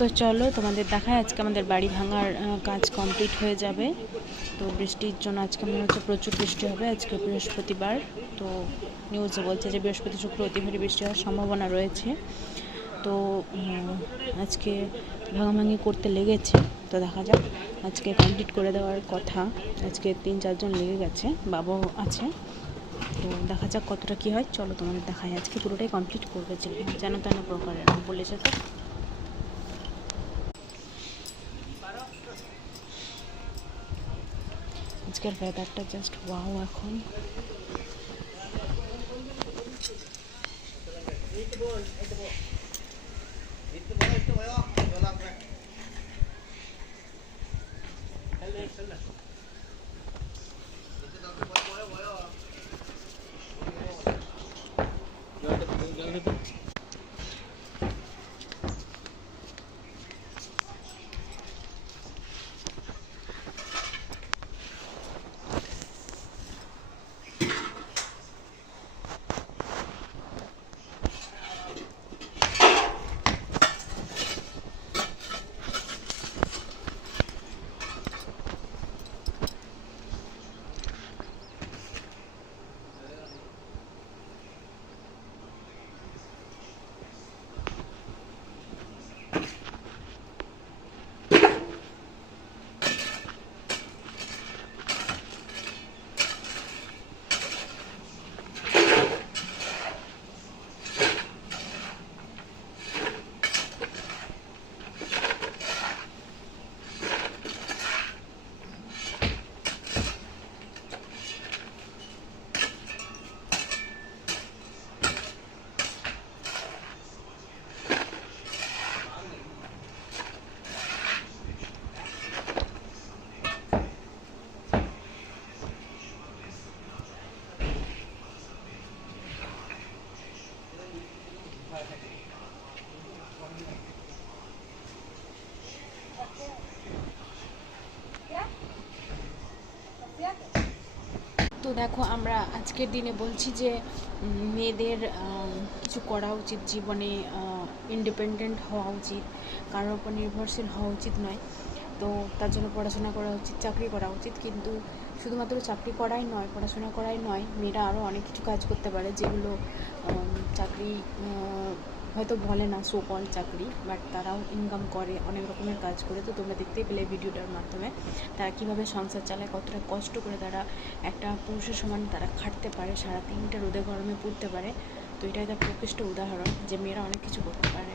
তো চলো তোমাদের দেখায় আজকে আমাদের বাড়ি ভাঙার কাজ কমপ্লিট হয়ে যাবে। তো বৃষ্টির জন্য আজকে মনে হচ্ছে প্রচুর বৃষ্টি হবে। আজকে বৃহস্পতিবার, তো নিউজে বলছে যে বৃহস্পতি শুক্র অতি ভারী বৃষ্টি হওয়ার সম্ভাবনা রয়েছে। তো আজকে ভাঙাভাঙি করতে লেগেছে, তো দেখা যাক। আজকে কমপ্লিট করে দেওয়ার কথা, আজকে 3-4 জন লেগে গেছে, বাবাও আছে। তো দেখা যাক কতটা কী হয়। চলো তোমাদের দেখায়। আজকে পুরোটাই কমপ্লিট করবে যেন তেন প্রকারের বলেছে। তো আজকের ওয়েদারটা জাস্ট ওয়াও। এখন তো দেখো, আমরা আজকের দিনে বলছি যে মেয়েদের কিছু করা উচিত, জীবনে ইন্ডিপেন্ডেন্ট হওয়া উচিত, কারোর উপর নির্ভরশীল হওয়া উচিত নয়। তো তার জন্য পড়াশোনা করা উচিত, চাকরি করা উচিত। কিন্তু শুধুমাত্র চাকরি করাই নয়, পড়াশোনা করাই নয়, মেয়েরা আরও অনেক কিছু কাজ করতে পারে যেগুলো চাকরি হয়তো বলে না, সো কল চাকরি, বাট তারাও ইনকাম করে অনেক রকমের কাজ করে। তো তোমরা দেখতেই পেলে ভিডিওটার মাধ্যমে তারা কীভাবে সংসার চালায়, কতটা কষ্ট করে তারা একটা পুরুষের সমান তারা খাটতে পারে, সারা দিনটা রোদে গরমে পড়তে পারে। তো এটাই তার প্রকৃষ্ট উদাহরণ যে মেয়েরা অনেক কিছু করতে পারে।